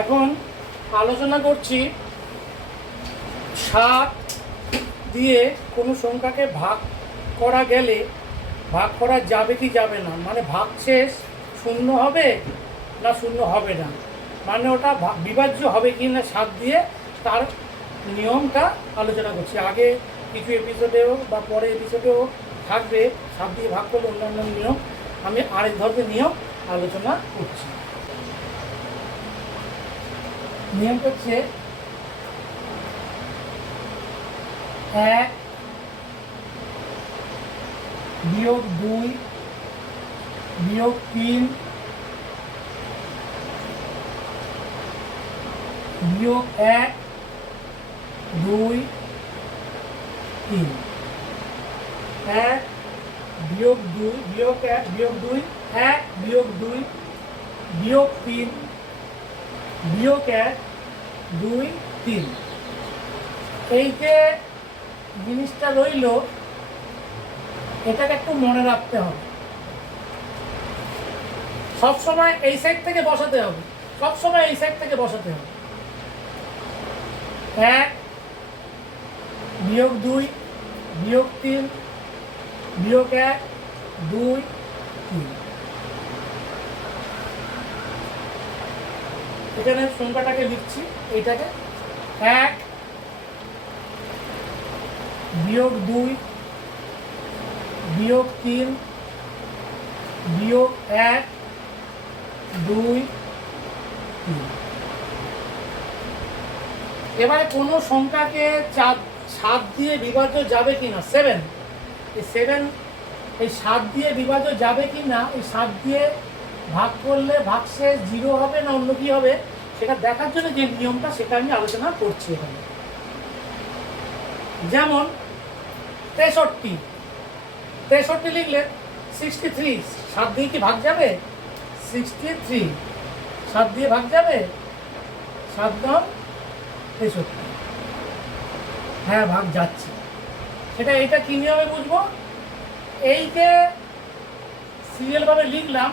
এখন আলোচনা করছি 7 দিয়ে কোনো সংখ্যাকে ভাগ করা গেলে ভাগ করা যাবে কি যাবে না, মানে ভাগশেষ শূন্য হবে না শূন্য হবে না, মানে ওটা বিভাজ্য হবে কি না 7 দিয়ে, তার নিয়মটা আলোচনা করছি। আগে কিছু এপিসোডেও বা পরে এপিসোডেও থাকবে 7 দিয়ে ভাগ করলে অন্যান্য নিয়ম, আমি আরেক ধরনের নিয়ম আলোচনা করছি। নিয়ম হচ্ছে 1 বিয়োগ 2 বিয়োগ 3 বিয়োগ 1 2 3, 1 বিয়োগ 2 বিয়োগ 1 বিয়োগ 2, 1 বিয়োগ 2 বিয়োগ 3 বিয়োগ 1 2 3। এই যে জিনিসটা রইল, এটাকে একটু মনে রাখতে হবে। সবসময় এই সাইড থেকে বসাতে হবে, সবসময় এই সাইড থেকে বসাতে হবে। 1 বিয়োগ 2 বিয়োগ 3 বিয়োগ 1 2 3। এখানে সংখ্যাটাকে লিখছি, এইটাকে 1 বিয়োগ 2 বিয়োগ 3 বিয়োগ 1 2 3। এবারে কোনো সংখ্যাকে 7 দিয়ে বিভাজ্য যাবে কি না, 7, এই 7 এই 7 দিয়ে বিভাজ্য যাবে কি না, এই 7 দিয়ে ভাগ করলে ভাগশেষ 0 হবে না অন্য কি হবে, সেটা দেখার জন্য যে নিয়মটা সেটা আমি আলোচনা করছি এখানে। যেমন 63 লিখলে 63 7 দিয়ে কি ভাগ যাবে, 63 7 দিয়ে ভাগ যাবে, 7 9 63, হ্যাঁ ভাগ যাচ্ছে। সেটা এইটা কি নিয়মে বুঝবো, এই যে সিরিয়ালভাবে লিখলাম,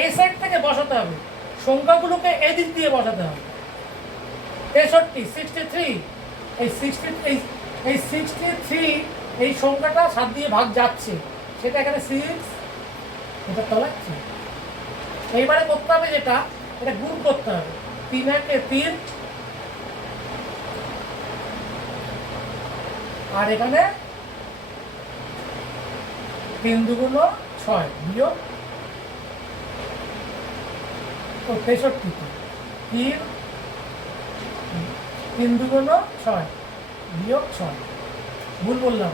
এই সাইড থেকে বসাতে হবে, সংখ্যাগুলোকে এই দিক দিয়ে বসাতে হবে। 63 63, এই 63 এই সংখ্যাটা 7 দিয়ে ভাগ যাচ্ছে, সেটা এখানে 6, এটা তলাচ্ছে। এইবারে করতে হবে যেটা, এটা গুণ করতে হবে। 3 1 3, আর এখানে 3 2 6 বিয়োগ 63, 3 2 6 বিয়োগ 6, ভুল বললাম,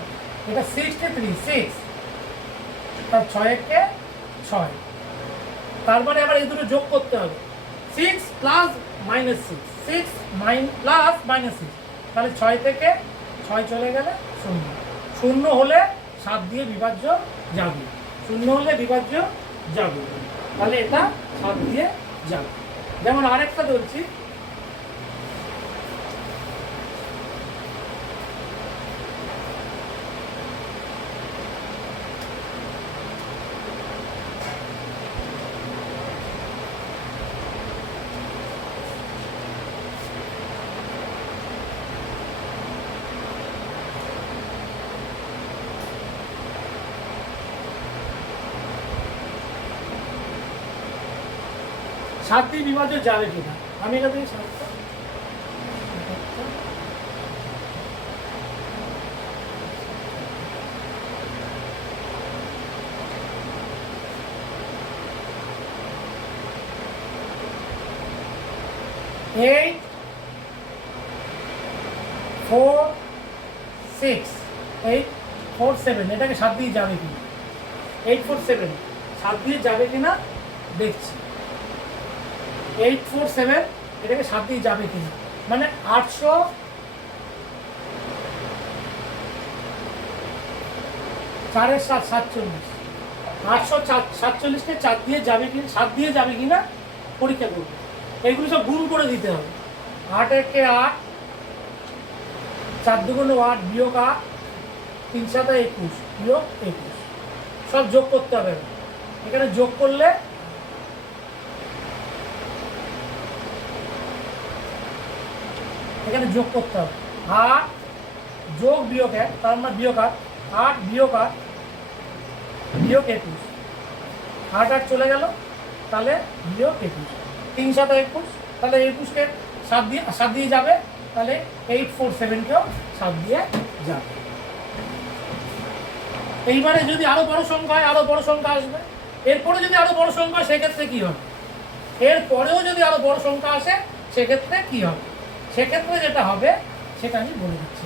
এটা 63 6, তার 6 1 6, তারপরে আবার এই দুটো যোগ করতে হবে, 6 প্লাস মাইনাস 6, 6 প্লাস মাইনাস 6, তাহলে 6 থেকে 6 চলে গেলে 0, 0 হলে 7 দিয়ে বিভাজ্য যাবে, 0 হলে বিভাজ্য যাবে, তাহলে এটা 7 দিয়ে যাবে। যেমন আরেকটা বলছি, সাত দিয়ে বিভাজ্য যাবে কিনা, আমি এটা দিয়ে 7টা 8 4 6 8 4 7, এটাকে 7 দিয়ে যাবে কিনা, 8 4 7 7 দিয়ে যাবে কিনা দেখছি। 8 4 7 এটাকে 7 দিয়ে যাবে কিনা, মানে 800 4 7 47, 847কে 4 দিয়ে যাবে কিনা, 7 দিয়ে যাবে কিনা পরীক্ষা করবো। এইগুলো সব গুণ করে দিতে হবে। 8 1 8, 4 2 8 বিয়োগ 8, 3 7 21 বিয়োগ 21, সব যোগ করতে হবে। এখানে যোগ করলে এখানে যোগ করতে হবে। 8 যোগ বিয়োগ 1, তার মানে বিয়োগ 8, 8 বিয়োগ 8 বিয়োগ 21, 8 8 চলে গেল, তাহলে বিয়োগ 21, 3 7 21, তাহলে 21কে 7 দিয়ে যাবে, তাহলে 847কেও 7 দিয়ে যাবে। এইবারে যদি আরো বড় সংখ্যা হয়, আরো বড় সংখ্যা আসবে। এরপরে যদি আরো বড় সংখ্যা হয় সেক্ষেত্রে কি হবে? এরপরেও যদি আরো বড় সংখ্যা আসে সেক্ষেত্রে কি হবে? সেক্ষেত্রে যেটা হবে সেটা আমি বলে দিচ্ছি।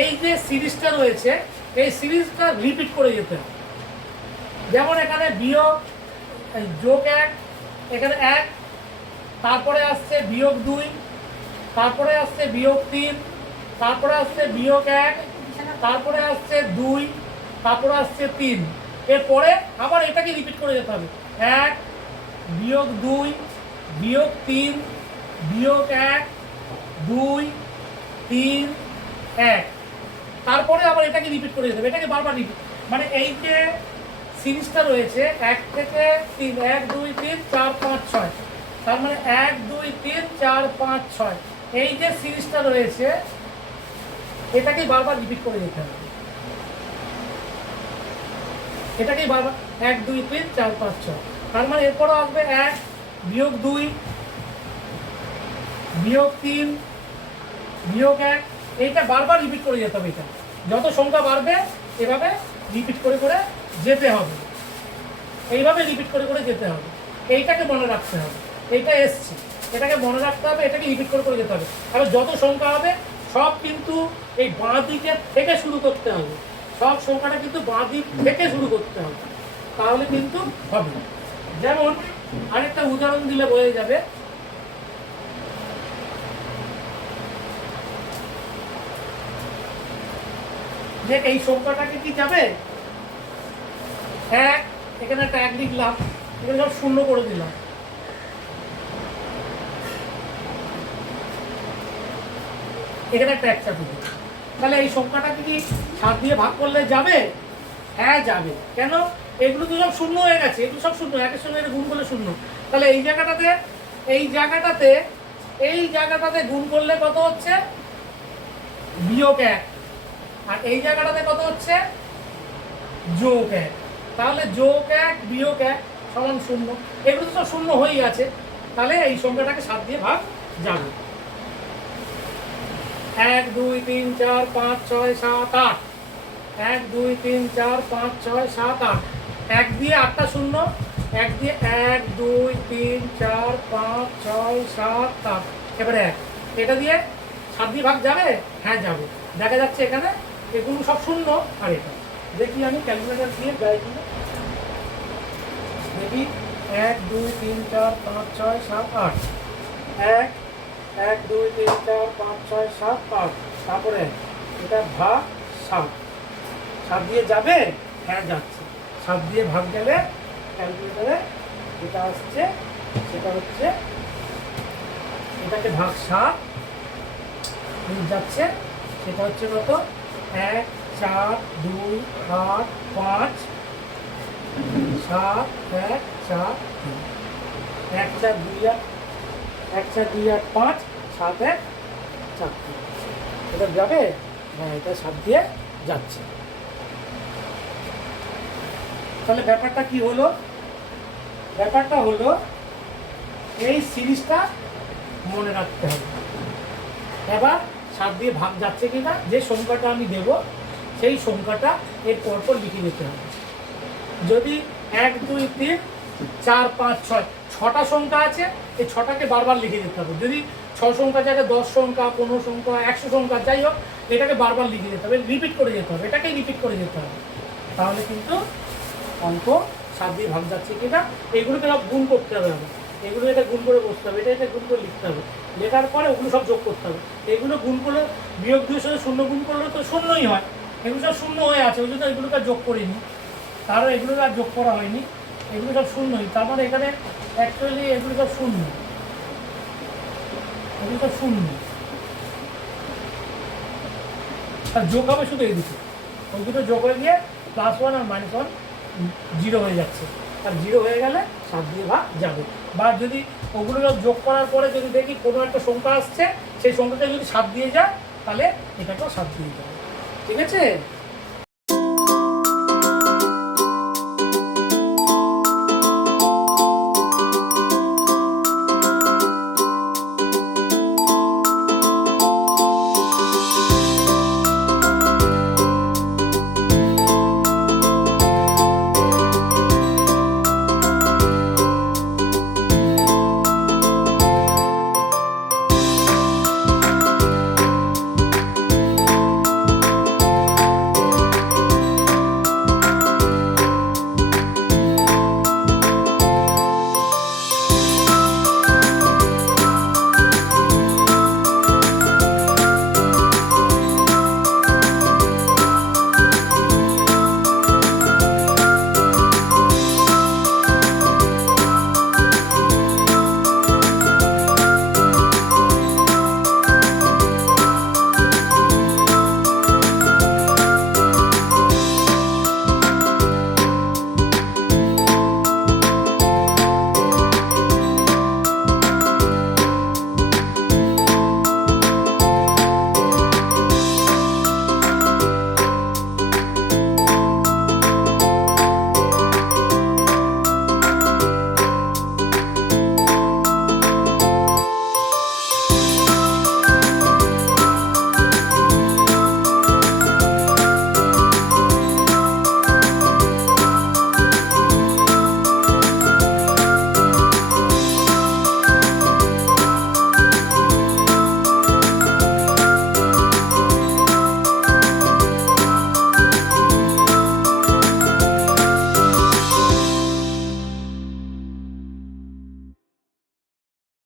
এই যে সিরিজটা রয়েছে, এই সিরিজটা রিপিট করে যেতে হবে। যেমন এখানে বিয়োগ যোগ 1, এখানে 1, তারপরে আসছে বিয়োগ 2, তারপরে আসছে বিয়োগ 3, তারপরে আসছে বিয়োগ 1, তারপরে আসছে 2, তারপরে আসছে 3। এরপরে আবার এটাকে রিপিট করে যেতে হবে। 1 বিয়োগ 2 বিয়োগ 3 বিয়োগ 1 2 3 1, তারপরে আবার এটাকে রিপিট করে যেতে হবে। এটাকে বারবার রিপিট, মানে এই যে সিরিজটা রয়েছে 1 থেকে 3, 1 2 3 4 5 6, তার মানে 1 2 3 4 5 6, এই যে সিরিজটা রয়েছে এটাকেই বারবার রিপিট করে যেতে হবে। এটাকেই বারবার 1 2 3 4 5 6, তার মানে এরপরও আসবে 1 বিয়োগ 2 বিয়োগ 3 বিয়োগ 1, এইটা বারবার রিপিট করে যেতে হবে। এটা যত সংখ্যা বাড়বে এভাবে রিপিট করে করে যেতে হবে, এইভাবে রিপিট করে করে যেতে হবে। এইটাকে মনে রাখতে হবে, এইটা এসছে, এটাকে মনে রাখতে হবে, এটাকে রিপিট করে করে যেতে হবে। এবার যত সংখ্যা হবে সব কিন্তু এই বাঁ দিকে থেকে শুরু করতে হবে, সব সংখ্যাটা কিন্তু বাঁ দিক থেকে শুরু করতে হবে, তাহলে কিন্তু হবে। যেমন আরেকটা উদাহরণ দিলে বোঝা যাবে। যে এই সংখ্যাটাকে কি যাবে 1, এখানে একটা 1 লিখলাম, এখানে সব শূন্য করে দিলাম, এখানে একটা 1 চাপি দিলাম, তাহলে এই সংখ্যাটাকে কি 7 দিয়ে ভাগ করলে যাবে? হ্যাঁ যাবে। কেন? এগুলো তো সব শূন্য হয়ে গেছে, এগুলো সব শূন্য, একের সঙ্গে গুণ করলে শূন্য, তাহলে এই জায়গাটাতে গুণ করলে কত হচ্ছে? বিয়োগ 1, আর এই জায়গাটাতে কত হচ্ছে? যোগ 1, তাহলে যোগ 1 বিয়োগ 1 সমান 0, এগুলো তো সব শূন্য হয়েই আছে, তাহলে এই সংখ্যাটাকে 7 দিয়ে ভাগ যাবে। 1 2 3 4 5 6 7 8, 1 2 3 4 5 6 7 8, 1 দিয়ে 8টা শূন্য, 1 দিয়ে 1 2 3 4 5 6 7 8, এবারে 1, এটা দিয়ে 7 দিয়ে ভাগ যাবে? হ্যাঁ যাবে। দেখা যাচ্ছে এখানে এগুলো সব শূন্য, আর এটা দেখি আমি ক্যালকুলেটর দিয়ে যাই কিনা, দেখি 1 2 3 4 5 6 7 8, 1 1 2 3 4 5 6 7 8, তারপরে এটা ভাগ 7, 7 দিয়ে যাবে? হ্যাঁ যাচ্ছে। 7 দিয়ে ভাগ গেলে ক্যালকুলেটরে যেটা আসছে সেটা হচ্ছে, এটাকে ভাগ 7 যাচ্ছে, সেটা হচ্ছে কত? 1 4 2 8 5 7 1 4 3, 1 4 2 8 1 4 2 8 5 7 1 4 3, এটা যাবে? হ্যাঁ এটা 7 দিয়ে যাচ্ছে। তাহলে ব্যাপারটা কি হলো? ব্যাপারটা হলো এই সিরিজটা মনে রাখতে হবে। এবার 7 দিয়ে ভাগ যাচ্ছে কিনা, যে সংখ্যাটা আমি দেব সেই সংখ্যাটা এর পরপর লিখে যেতে হবে। যদি 1 2 3 4 5 6, 6টা সংখ্যা আছে, এই 6টাকে বারবার লিখে যেতে হবে। যদি 6 সংখ্যা জায়গায় 10 সংখ্যা 15 সংখ্যা 100 সংখ্যা যাই হোক, এটাকে বারবার লিখে যেতে হবে, রিপিট করে যেতে হবে, এটাকেই রিপিট করে যেতে হবে, তাহলে কিন্তু অঙ্ক 7 দিয়ে ভাগ যাচ্ছে কিনা এগুলোকে সব গুণ করতে হবে। আমার এগুলো এটা গুণ করে বসতে হবে, এটা গুণ করে লিখতে হবে, লেখার পরে ওগুলো সব যোগ করতে হবে। এগুলো গুণ করলে বিয়োগ 2 সাথে শূন্য গুণ করলে তো শূন্যই হয়, এগুলো সব শূন্য হয়ে আছে, ওই জন্য এগুলোকে আর যোগ করিনি, তারও এগুলো আর যোগ করা হয়নি, এগুলো সব শূন্যই। তার মানে এখানে অ্যাকচুয়ালি এগুলো সব শূন্য, এগুলো সব শূন্য, আর যোগ হবে শুধু এই দুটো, ওই দুটো যোগ হয়ে গিয়ে +1 আর -1 0 হয়ে যাচ্ছে। আর 0 হয়ে গেলে 7 দিয়ে ভাগ যাবে। বা যদি ওগুলো যোগ করার পরে যদি দেখি কোনো একটা সংখ্যা আসছে, সেই সংখ্যাটা যদি 7 দিয়ে যায় তাহলে এটাকেও 7 দিয়ে যাবে। ঠিক আছে?